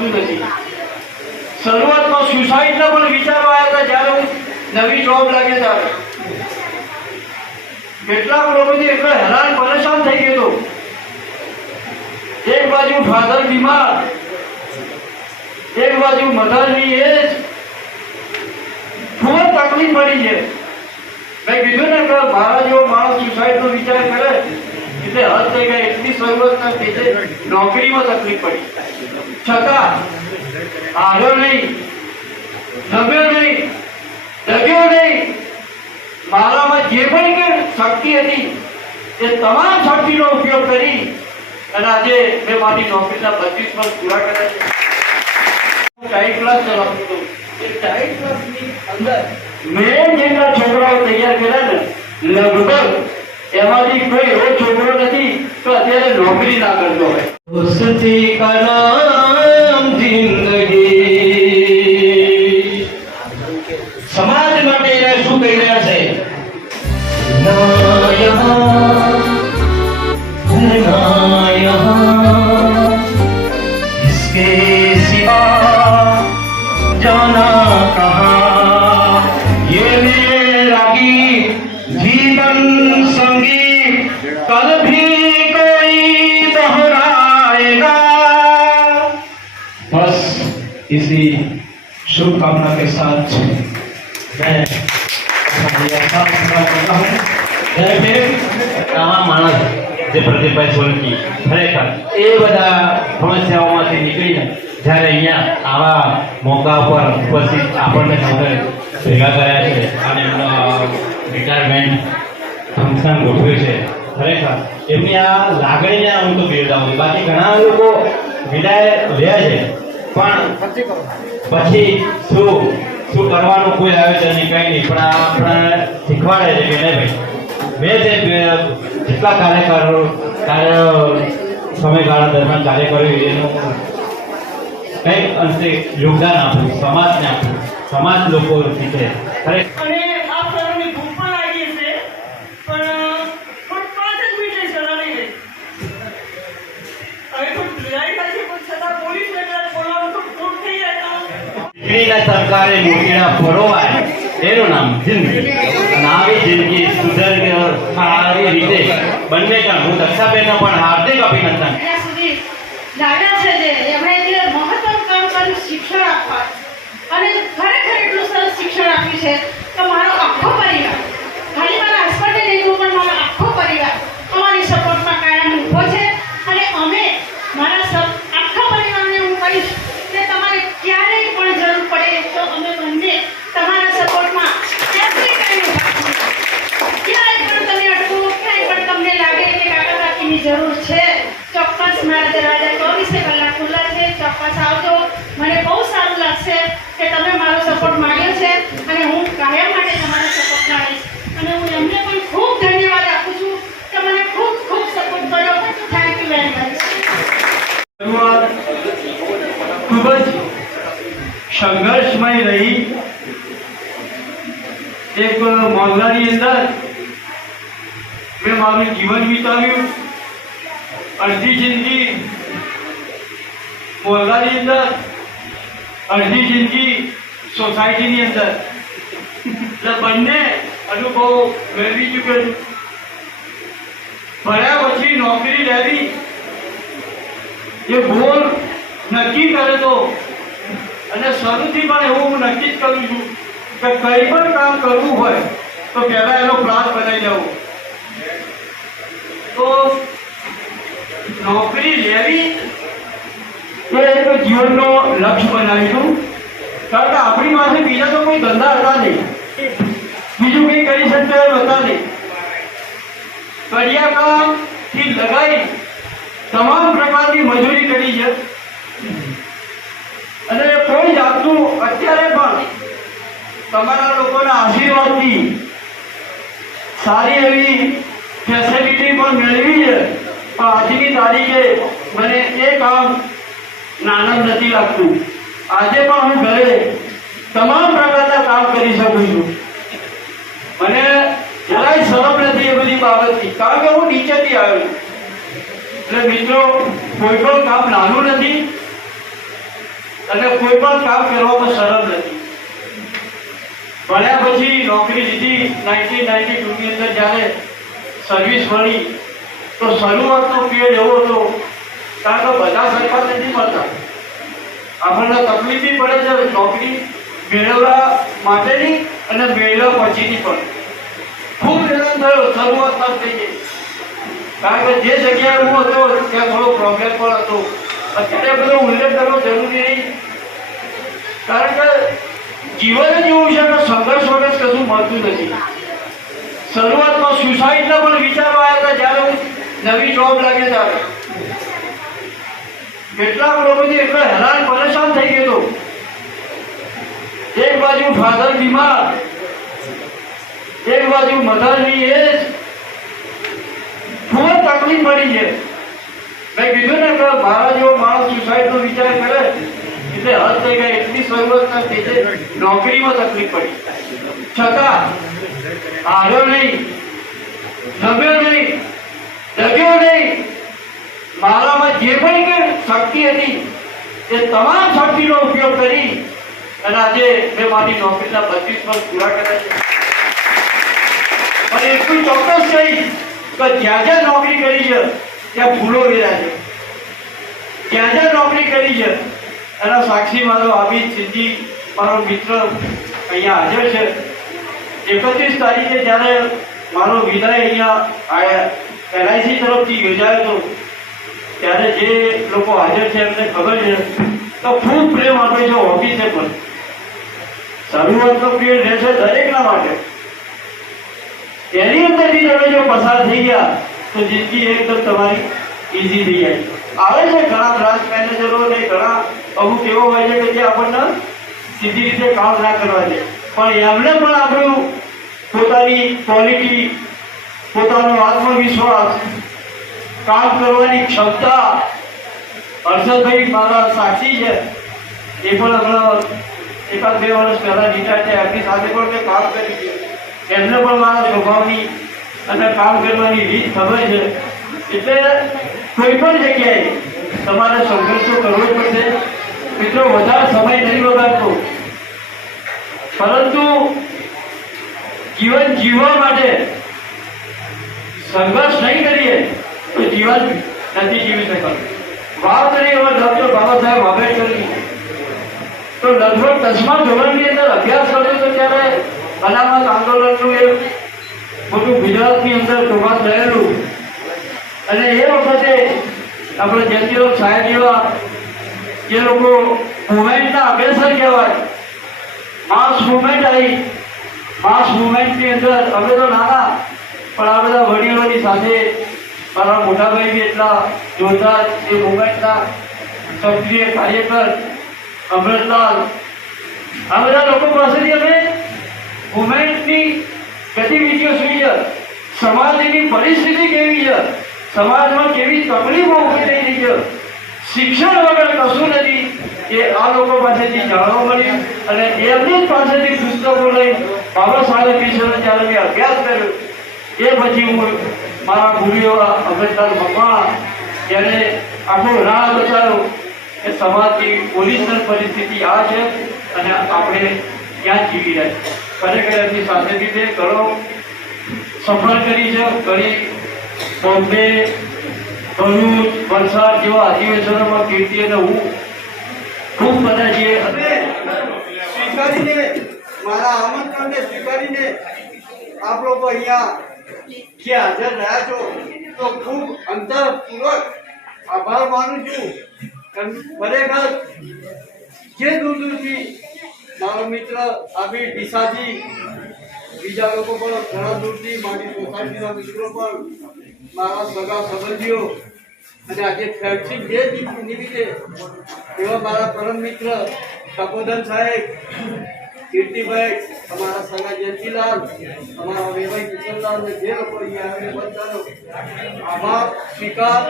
મળતું નથી. શરૂઆતમાં સુસાઇડના પણ વિચારો આવ્યા હતા જ્યારે હું નવી જોબ લાગે ત્યારે. કેટલાક લોકોથી એટલો હેરાન પરેશાન થઈ ગયો. એક બાજુ ફાધર બીમાર, એક બાજુ મધરની એજ, ખૂબ તકલીફ પડી છે. મેં કીધું ને કે મારા જેવો માણસ સુસાઇડનો વિચાર કરે એટલે હદ થઈ ગઈ. એટલી શરૂઆતના સ્ટેજે નોકરીમાં તકલીફ પડી, છતાં હાર્યો નહીં, દમ્યો નહીં, ડગ્યો નહીં. મારામાં જે પણ કે શક્તિ હતી એ તમામ શક્તિનો ઉપયોગ કરી અને આજે મેં મારી નોકરીના 25 વર્ષ પૂરા કર્યા છે. ટાઈટ ક્લાસ ચલાવતો હતો. એ ટાઈટ ક્લાસની અંદર મેં જેટલા છોકરાઓ તૈયાર કર્યા ને લગભગ એમાંથી કોઈ એવો છોકરો નથી તો અત્યારે નોકરી ના કરતો હોય. દોસ્તી કા નામ જિંદગી. સમાજ માટે એ શું કહી રહ્યા છે? ના યહાં इसके सिवा जाना कहाँ, ये मेरा गीत जीवन संगीत कल भी कोई दोहराएगा. बस इसी शुभकामना के साथ मैं માણસ જે પ્રદીપભાઈ સોલંકી ખરેખર એ બધા સમસ્યાઓમાંથી નીકળીને જ્યારે અહીંયા આવા મોકા ઉપર ઉપસ્થિત આપણને સૌને ભેગા કર્યા છે અને એમનો રિટાયરમેન્ટ ફંક્શન ગોઠવ્યું છે, ખરેખર એમની આ લાગણીને હું તો બિરદાવું છું. બાકી ઘણા લોકો વિદાય લે છે પણ પછી શું કરવાનું કોઈ આયોજન નહીં, કંઈ નહીં. પણ આપણે શીખવાડે છે કે નહીં ભાઈ મેં જે જેટલા કાર્ય સમયગાળા દરમિયાન કાર્ય કર્યું એનું કંઈક અંશે યોગદાન આપ્યું, સમાજને આપ્યું, સમાજ લોકો શીખે. અને આ સરોની ભૂખ પણ લાગી છે પણ 5 જ મિનિટે ચલાવી ગઈ. હવે તો લડાઈ થાય પણ છતાં પોલીસ એટલે બોલાવવાનું તો ફૂટ થઈ જાય. દીકરીના સરકારે મોતીડા ફરોવાય એનું નામ જિંદગી. અને આવી જિંદગી સુધર સારી રીતે બંને કામ હું દક્ષાબેનને પણ હાર્દિક અભિનંદન. ત્યાં સુધી દાદા છે જે એમણે જે મહત્વનું કામ કર્યું શિક્ષણ આપવા, અને ખરેખર એટલું સરસ શિક્ષણ આપ્યું છે કે મારો આખો પરિવાર, ખાલી મારા હસબન્ડને નહીં પણ મારો આખો પરિવાર અમારી સપોર્ટમાં કાયમ ઊભો છે. અને અમે મારા આખા પરિવારને હું કહીશ કે તમારે ક્યારેય પણ જરૂર પડે તો અમે બંને તમારા સપોર્ટમાં every time ક્યાંય પણ તમે અટકો, ક્યાંય પણ તમને લાગે કે કાકા કાકીની જરૂર છે, ચોક્કસ મારા દરવાજા 24 કલાક ખુલ્લા છે. ચોક્કસ આવજો. મને બહુ સારું લાગશે કે તમે મારો સપોર્ટ માંગ્યો છે અને હું કાયમ માટે તમારો સપોર્ટ માંગીશ. અને હું એમને પણ ખૂબ ધન્યવાદ આપું છું કે મને ખૂબ ખૂબ સપોર્ટ કર્યો. Thank you very much. શરૂઆત ખૂબ જ સંઘર્ષમય રહી. એક મોંઘવારી અંદર મેં મારું જીવન વિતાવ્યું. અડધી જિંદગી મોંઘવારી અંદર, અડધી જિંદગી સોસાયટીની અંદર. એટલે બંને અનુભવો મેળવી ચૂક્યો છું. ભણ્યા પછી નોકરી લેવી એ ગોલ નક્કી કરે તો, અને શરૂથી પણ એવું હું નક્કી જ કરું છું કે કંઈ પણ કામ કરવું હોય તો પહેલા એનો પ્લાન બનાવી લેવો. તો નોકરી લેવી એ એક જીવનનો લક્ષ્ય બનાવીશું. કારણ કે આપણી પાસે બીજા તો કોઈ ધંધા હતા નહીં, બીજું કંઈ કરી શકતા એમ હતા નહીં. કડિયા કામથી લગાવી તમામ પ્રકારની મજૂરી કરી છે. અને કોઈ જાતનું અત્યારે પણ તમારા લોકોના આશીર્વાદથી સારી એવી ફેસિલિટી પણ મેળવી છે. પણ આજની તારીખે મને એ કામ નાના નથી લાગતું. આજે પણ હું ઘરે તમામ પ્રકારના કામ કરી શકું છું. મને જરાય શરમ નથી એ બધી બાબતની, કારણ કે હું નીચેથી આવ્યો છું. એટલે મિત્રો, કોઈ પણ કામ નાનું નથી. અને કોઈ પણ કામ કરવામાં સરળ નથી. ભણ્યા પછી નોકરી લીધી 1992 ની અંદર જ્યારે સર્વિસ મળી તો શરૂઆતનો પિરિયડ એવો હતો, કારણ કે બધા સરકાર નથી મળતા, આપણને તકલીફ બી પડે છે નોકરી મેળવવા માટેની અને મેળવ્યા પછીની પણ. ખૂબ હેરાન થયો શરૂઆતમાં થઈ ગઈ, કારણ કે જે જગ્યાએ હું હતો ત્યાં થોડો પ્રોબ્લેમ પણ હતો. અત્યારે બધો ઉલ્લેખ કરવો જરૂરી નહીં, કારણ કે જીવન જ એવું છે કે સંઘર્ષ વગર કશું મળતું નથી. શરૂઆતમાં સુસાઇડના પણ વિચારો આવ્યા હતા જ્યારે હું નવી જોબ લાગે ત્યારે. કેટલાક લોકોથી એટલો હેરાન પરેશાન થઈ ગયો. એક બાજુ ફાધર બીમાર, એક બાજુ મધરની એજ, ખૂબ તકલીફ પડી છે. મેં કીધું ને કે મારા જેવો માણસ સુસાઇડનો વિચાર કરે એટલે હદ થઈ ગઈ. એટલી શરૂઆતના સ્ટેજે નોકરીમાં તકલીફ પડી, છતાં હાર્યો નહીં, નમ્યો નહીં, ડગ્યો નહીં. મારામાં જે પણ શક્તિ હતી એ તમામ શક્તિનો ઉપયોગ કરી અને આજે મેં મારી નોકરીના 25 વર્ષ પૂરા કર્યા છે. અને એટલું ચોક્કસ કહીશ કે જ્યાં જ્યાં નોકરી કરી છે ત્યાં ભૂલો વેરા છે. જ્યાં જ્યાં નોકરી કરી છે એના સાક્ષી મારો આબિદ સિદ્ધિ, મારો મિત્ર અહીંયા હાજર છે. 31 તારીખે જ્યારે મારો વિદાય અહીંયા LIC તરફથી યોજાયો હતો ત્યારે જે લોકો હાજર છે એમને ખબર છે તો ખૂબ પ્રેમ આપે છે ઓફિસે પણ. શરૂઆતનો પિરિયડ રહેશે દરેકના માટે. એની અંદરથી તમે જો પસાર થઈ ગયા તો જિંદગી એકદમ તમારી ઈઝી થઈ જાય. આવે છે ઘણા બ્રાન્ચ મેનેજરો ને ઘણા અમુક એવો હોય છે કે જે આપણને સીધી રીતે કામ ના કરવા દે, પણ એમને પણ આપણું પોતાની ક્વોલિટી, પોતાનો આત્મવિશ્વાસ, કામ કરવાની ક્ષમતા. હર્ષદભાઈ મારા સાક્ષી છે, એ પણ હમણાં 1-2 વર્ષ પહેલા રિટાયર થયા, એમની સાથે પણ મેં કામ કર્યું છે. એમને પણ મારા સ્વભાવની અને કામ કરવાની રીત ખબર છે. એટલે કોઈ પણ જગ્યાએ તમારે સંઘર્ષ તો કરવો જ પડશે. મિત્રો, વધારે સમય નહીં બગાડતો, પરંતુ જીવન જીવવા માટે સંઘર્ષ નહીં કરીએ તો જીવન નથી જીવી શકાતું. વાત કરી હવે ડૉક્ટર બાબા સાહેબ આંબેડકરની, તો લગભગ 10મા ધોરણની અંદર અભ્યાસ કર્યો તો ત્યારે અનામત આંદોલનનું એ મોટું ગુજરાતની અંદર તોફાન થયેલું. અને એ વખતે આપણે જયંતિલાલ સાહેબ જેવા જે લોકો મુવમેન્ટના અગ્રેસર કહેવાય, માસ મુવમેન્ટ આવી. માસ મુવમેન્ટની અંદર અમે તો નાના, પણ આ બધા વડીલોની સાથે મારા મોટાભાઈ બી એટલા જોરદાર એ મુવમેન્ટના સક્રિય કાર્યકર અમૃતલાલ, આ બધા લોકો પાસેથી અમે મુવમેન્ટની ગતિવિધિઓ શું છે, સમાજની પરિસ્થિતિ કેવી છે, સમાજમાં કેવી તકલીફો ઊભી થઈ રહી છે, શિક્ષણ વગર કશું નથી, એ આ લોકો પાસેથી જાણવા મળ્યું. અને એમની જ પાસેથી પુસ્તકો લઈ બાબા સાહેબ વિશે જ્યારે મેં અભ્યાસ કર્યો એ પછી હું મારા ગુરુઓ અમૃતલાલ મકવાણા જ્યારે આખો રાહ બતાવ્યો કે સમાજની ઓરિજિનલ પરિસ્થિતિ આ છે અને આપણે ક્યાં જીવી રહ્યા છીએ. ખરેખર એમની સાથે બી મેં ઘણો સફર કરી છે. ઘણી બોમ્બે, ભરૂચ, વલસાડ જેવા અધિવેશનોમાં કીર્તિ અને હું ખૂબ બધા છીએ. અને સ્વીકારીને મારા આમંત્રણને સ્વીકારીને આપ લોકો અહીંયા જે હાજર રહ્યા છો તો ખૂબ અંતરપૂર્વક આભાર માનું છું. ખરેખર જે દૂર દૂરથી મારો મિત્ર આબિદ ડીસાજી, બીજા લોકો પણ ઘણા દૂરથી, મારી સોસાયટીના મિત્રો પણ, મારા સગા સંબંધીઓ, અને આજે ફ્રેન્ડશીપ ડે નિમિત્તે એવા મારા પરમ મિત્ર તપોધન સાહેબ, કીર્તિભાઈ, અમારા સગા જયંતિલાલ, અમારા વેભાઈ કિશનલાલ, જે લોકો અહીંયા આવે બધાનો આભાર સ્વીકાર